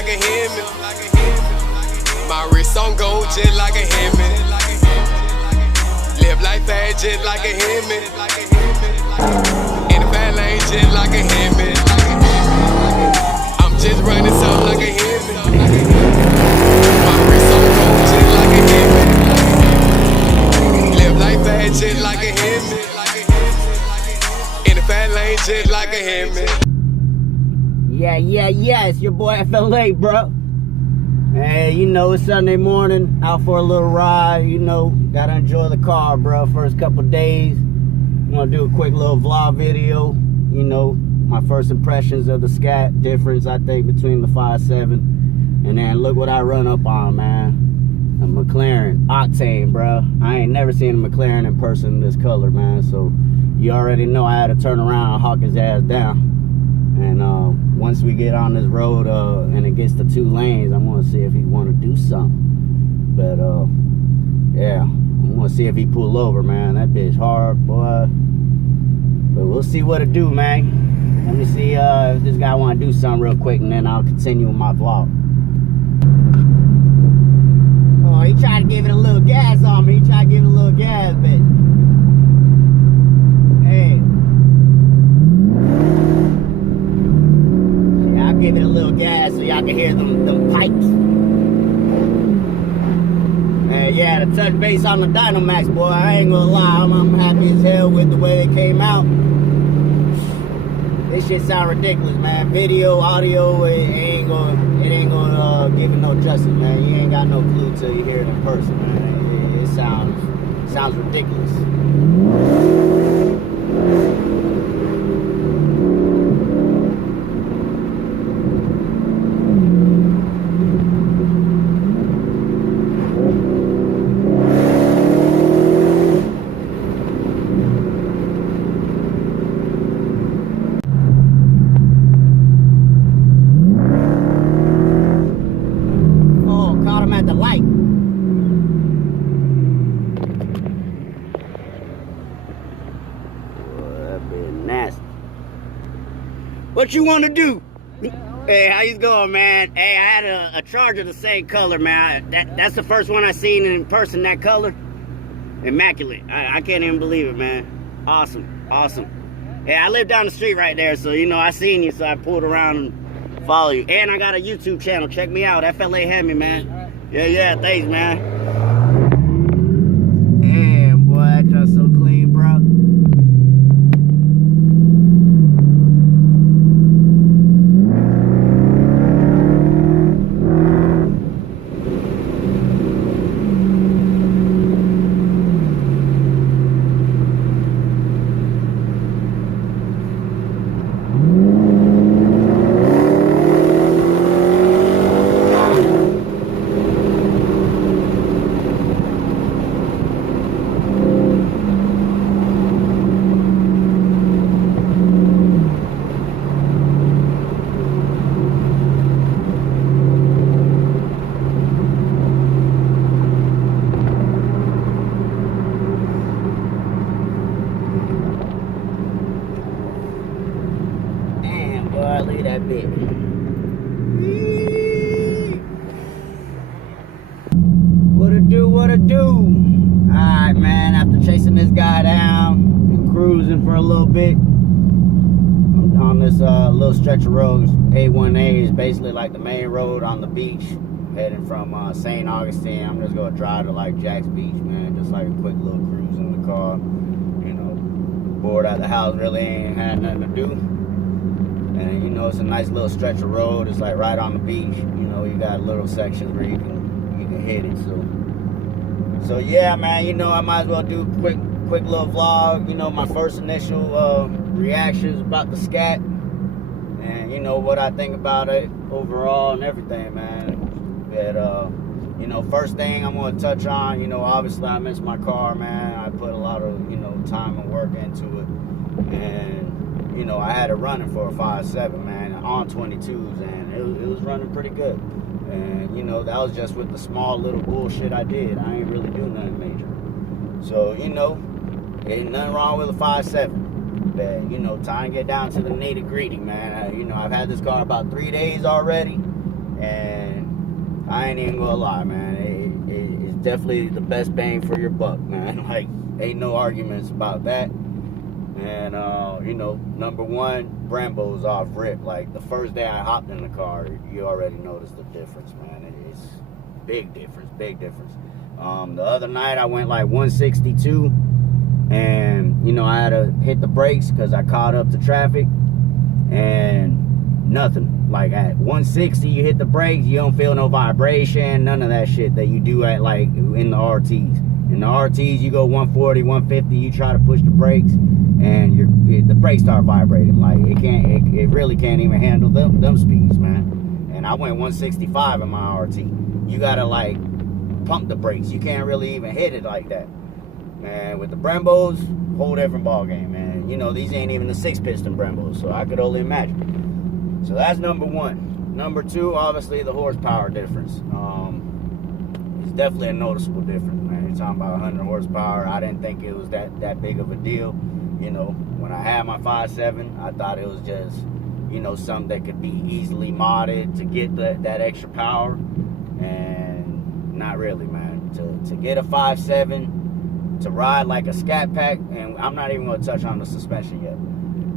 like a Hemi. My wrist on gold just like a Hemi. Live life fast just like a Hemi. In the fat lane just like a Hemi. I'm just running something like a Hemi. My wrist on gold just like a Hemi. Live life fast just like a Hemi. In the fat lane just like a Hemi. Yeah, it's your boy FLA, bro. Hey, you know, it's Sunday morning, out for a little ride, you know, gotta enjoy the car, bro. First couple days, I'm gonna do a quick little vlog video, you know, my first impressions of the Scat, difference, I think, between the 5.7, and then look what I run up on, man. A McLaren, octane, bro. I ain't never seen a McLaren in person this color, man, so you already know I had to turn around and hawk his ass down. And once we get on this road and it gets to 2 lanes, I'm gonna see if he wanna do something. But yeah, I'm gonna see if he pull over, man. That bitch hard, boy. But we'll see what it do, man. Let me see if this guy wanna do something real quick, and then I'll continue with my vlog. Oh, he tried to give it a little gas on me. He tried to give it a little gas, but hey. Give it a little gas so y'all can hear them pipes. And yeah, to touch base on the Dynamax, boy, I ain't gonna lie, I'm happy as hell with the way it came out. This shit sound ridiculous, man. Video, audio, it ain't gonna give it no justice, man. You ain't got no clue till you hear it in person, man. It sounds ridiculous. At the light. Boy, that been nasty. What you want to do? Hey, how you going, man? Hey, I had a Charger the same color, man. That's the first one I seen in person, that color. Immaculate. I can't even believe it, man. Awesome. Hey, I live down the street right there, so you know I seen you, so I pulled around and follow you. And I got a YouTube channel. Check me out, FLA Hemi, man. Yeah, thanks, man. Damn, boy, that just so clean, bro. Look at that bit. What it do? Alright, man, after chasing this guy down and cruising for a little bit, I'm on this little stretch of roads. A1A is basically like the main road on the beach, heading from St. Augustine. I'm just gonna drive to like Jack's Beach, man, just like a quick little cruise in the car. You know, bored out the house, really ain't had nothing to do. And you know, it's a nice little stretch of road. It's like right on the beach. You know, you got little sections where you can hit it. So yeah, man. You know, I might as well do a quick little vlog. You know, my first initial reactions about the Scat, and you know what I think about it overall and everything, man. But you know, first thing I'm gonna touch on. You know, obviously I miss my car, man. I put a lot of time and work into it, and you know, I had it running for a 5.7, man, on 22s, and it was running pretty good. And, you know, that was just with the small little bullshit I did. I ain't really do nothing major. So, you know, ain't nothing wrong with a 5.7. But, you know, time to get down to the nitty-gritty, man. You know, I've had this car about 3 days already, And I ain't even gonna lie, man. It's definitely the best bang for your buck, man. Like, ain't no arguments about that. And, you know, number one, Brembo's off rip. Like, the first day I hopped in the car, you already noticed the difference, man. It's big difference, big difference. The other night, I went like 162. And, you know, I had to hit the brakes because I caught up to traffic. And nothing. Like, at 160, you hit the brakes, you don't feel no vibration, none of that shit that you do at, like, in the RTs. In the RTs, you go 140, 150, you try to push the brakes, and the brakes start vibrating. Like, it really can't even handle them speeds, man. And I went 165 in my RT. You gotta, like, pump the brakes. You can't really even hit it like that. Man, with the Brembos, whole different ball game, man. You know, these ain't even the 6-piston Brembos, so I could only imagine. So that's number one. Number two, obviously, the horsepower difference. It's definitely a noticeable difference, man. You're talking about 100 horsepower. I didn't think it was that big of a deal. You know, when I had my 5.7, I thought it was just, you know, something that could be easily modded to get that extra power. And not really, man. To get a 5.7, to ride like a Scat Pack, and I'm not even going to touch on the suspension yet,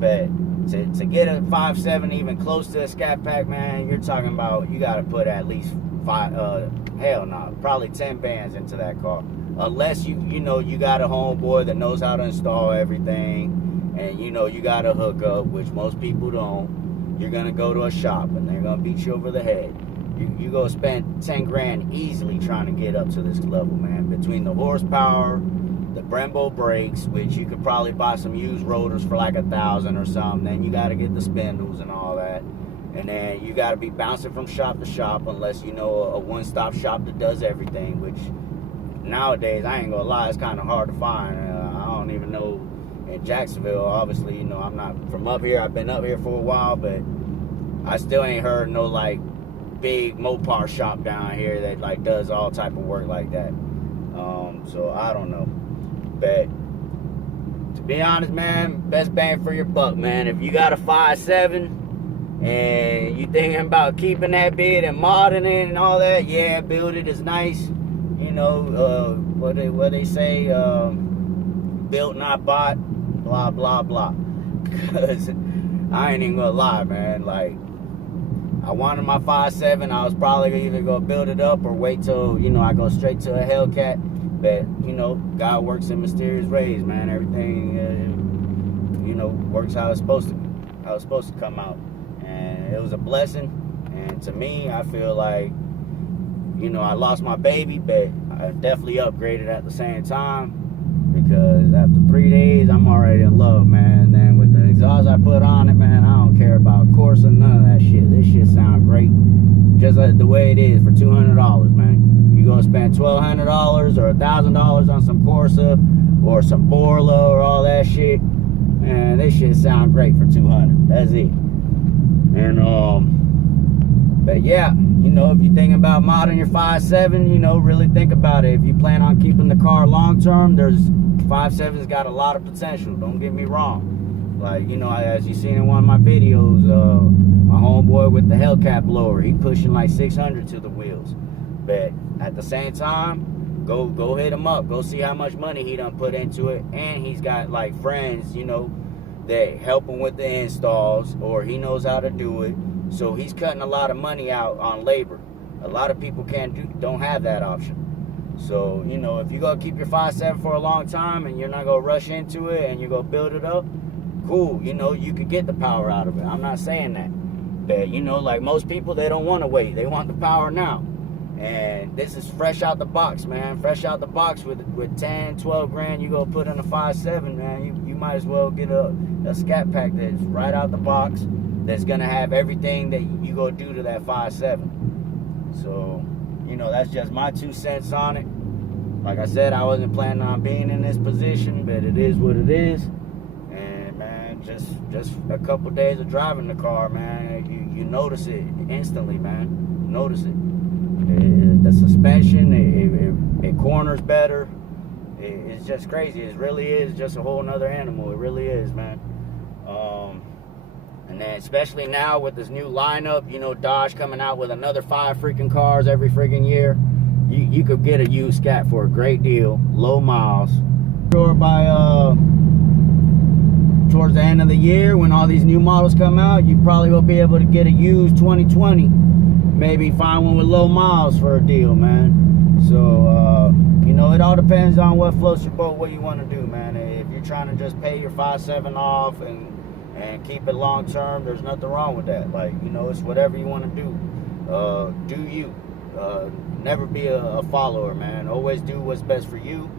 but to get a 5.7 even close to a Scat Pack, man, you're talking about you got to put at least probably 10 bands into that car, unless you know you got a homeboy that knows how to install everything, and you know you got a hookup, which most people don't. You're gonna go to a shop and they're gonna beat you over the head. You go spend 10 grand easily trying to get up to this level, man. Between the horsepower, the Brembo brakes, which you could probably buy some used rotors for like $1,000 or something. Then you got to get the spindles and all that. And then you got to be bouncing from shop to shop, unless you know a one-stop shop that does everything, which nowadays, I ain't gonna lie, it's kind of hard to find. I don't even know in Jacksonville. Obviously, you know, I'm not from up here. I've been up here for a while, but I still ain't heard no like big Mopar shop down here that like does all type of work like that. So I don't know, but to be honest, man, best bang for your buck, man. If you got a 5.7 and you thinking about keeping that bid and modding it and all that, yeah, build it. It's nice. You know, what they say, built not bought, blah blah blah. Cause I ain't even gonna lie, man. Like, I wanted my 5.7. I was probably either gonna build it up or wait till, you know, I go straight to a Hellcat. But, you know, God works in mysterious ways, man. Everything, you know, works how it's supposed to come out. And it was a blessing. And to me, I feel like, you know, I lost my baby, but I definitely upgraded at the same time. Because after 3 days, I'm already in love, man. And then with the exhaust I put on it, man, I don't care about Corsa, none of that shit. This shit sounds great. Just like the way it is for $200, man. You gonna spend $1,200 or $1,000 on some Corsa or some Borla or all that shit, and this shit sound great for $200. That's it. And but yeah, you know, if you're thinking about modding your 5.7, you know, really think about it. If you plan on keeping the car long term, there's 5.7's got a lot of potential. Don't get me wrong. Like, you know, as you seen in one of my videos, my homeboy with the Hellcat blower, he pushing like 600 to the wheels. But at the same time, go hit him up. Go see how much money he done put into it. And he's got like friends, you know, that help him with the installs, or he knows how to do it. So he's cutting a lot of money out on labor. A lot of people don't have that option. So, you know, if you're going to keep your 5.7 for a long time and you're not going to rush into it and you're going to build it up, cool. You know, you could get the power out of it. I'm not saying that. But, you know, like most people, they don't want to wait. They want the power now. And this is fresh out the box, man. Fresh out the box with 10, 12 grand you go put in a 5.7, man. You might as well get a Scat Pack that's right out the box, that's going to have everything that you go do to that 5.7. So, you know, that's just my 2 cents on it. Like I said, I wasn't planning on being in this position, but it is what it is. And, man, just a couple days of driving the car, man, you notice it instantly, man. Notice it. The suspension, it corners better. It's just crazy. It really is just a whole nother animal. It really is, man. And And then especially now with this new lineup, you know, Dodge coming out with another 5 freaking cars every freaking year. You could get a used Scat for a great deal, low miles. Sure, by towards the end of the year, when all these new models come out, you probably will be able to get a used 2020. Maybe find one with low miles for a deal, man. So, you know, it all depends on what floats your boat, what you want to do, man. If you're trying to just pay your 5.7 off and keep it long term, there's nothing wrong with that. Like, you know, it's whatever you want to do. Do you. Never be a follower, man. Always do what's best for you.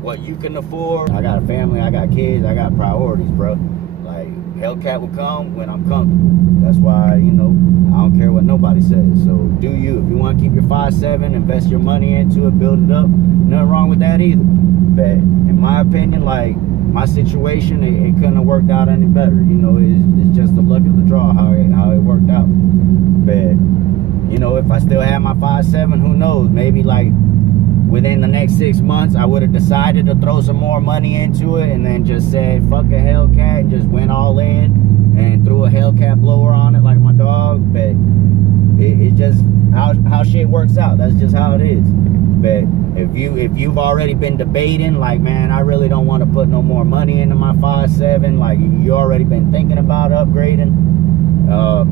What you can afford. I got a family, I got kids, I got priorities, bro. Like, Hellcat will come when I'm comfortable. That's why, you know, I don't care what nobody says. So do you. If you want to keep your 5.7, invest your money into it, build it up, nothing wrong with that either. But in my opinion, like, my situation, it couldn't have worked out any better. You know, it's just the luck of the draw how it worked out. But, you know, if I still had my 5.7, who knows? Maybe, like, within the next 6 months, I would have decided to throw some more money into it and then just said, fuck a Hellcat, and just went all in and threw a Hellcat blower on it like my dog. But it just, how shit works out. That's just how it is. But if you've already been debating, like, man, I really don't want to put no more money into my 5.7, like, you already been thinking about upgrading,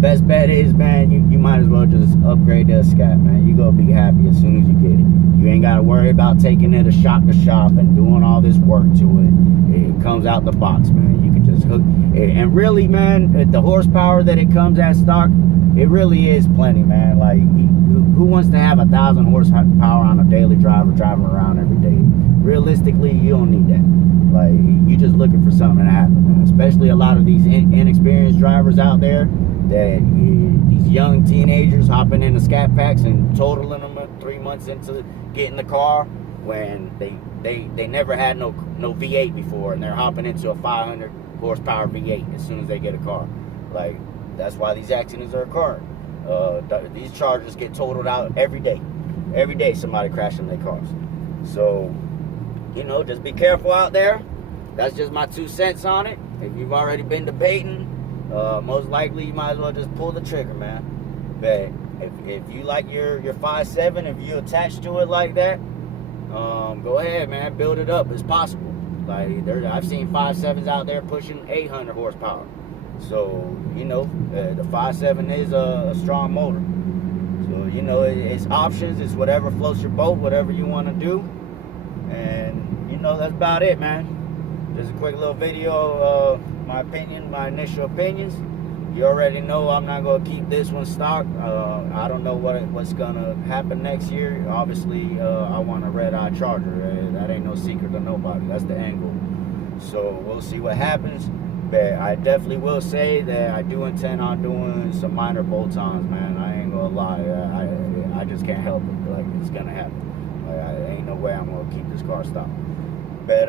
best bet is, man, you might as well just upgrade to a Scat, man. You gonna be happy as soon as you get it. You ain't gotta worry about taking it shop to shop and doing all this work to it. It comes out the box, man. You can just hook it. And really, man, the horsepower that it comes at stock, it really is plenty, man. Like, who wants to have 1,000 horsepower on a daily driver driving around every day? Realistically, you don't need that. Like, you just looking for something to happen, man. Especially a lot of these inexperienced drivers out there, that these young teenagers hopping into Scat packs and totaling them 3 months into getting the car when they never had no V8 before, and they're hopping into a 500 horsepower V8 as soon as they get a car. Like, that's why these accidents are occurring. These Chargers get totaled out every day. Every day somebody crashing their cars. So, you know, just be careful out there. That's just my 2 cents on it. If you've already been debating, most likely you might as well just pull the trigger, man. But if you like your 5.7, if you attached to it like that, go ahead, man, build it up. It's possible. Like, I've seen 5.7s out there pushing 800 horsepower. So, you know, the 5.7 is a strong motor. So, you know, it's options. It's whatever floats your boat, whatever you want to do. And, you know, that's about it, man. Just a quick little video, my opinion, my initial opinions. You already know I'm not going to keep this one stock. I don't know what's going to happen next year. Obviously, I want a red-eye Charger. That ain't no secret to nobody. That's the angle. So we'll see what happens. But I definitely will say that I do intend on doing some minor bolt-ons, man. I ain't going to lie. I just can't help it. Like, it's going to happen. Like, ain't no way I'm going to keep this car stopped. But,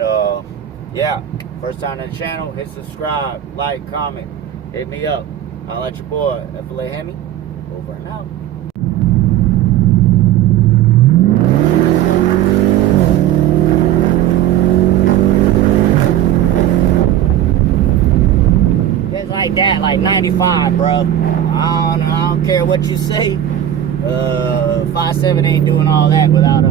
yeah, first time to the channel, hit subscribe, like, comment, hit me up. I'll let your boy, FLA Hemi, over and out. Just like that, like 95, bro. I don't care what you say. 5.7 ain't doing all that without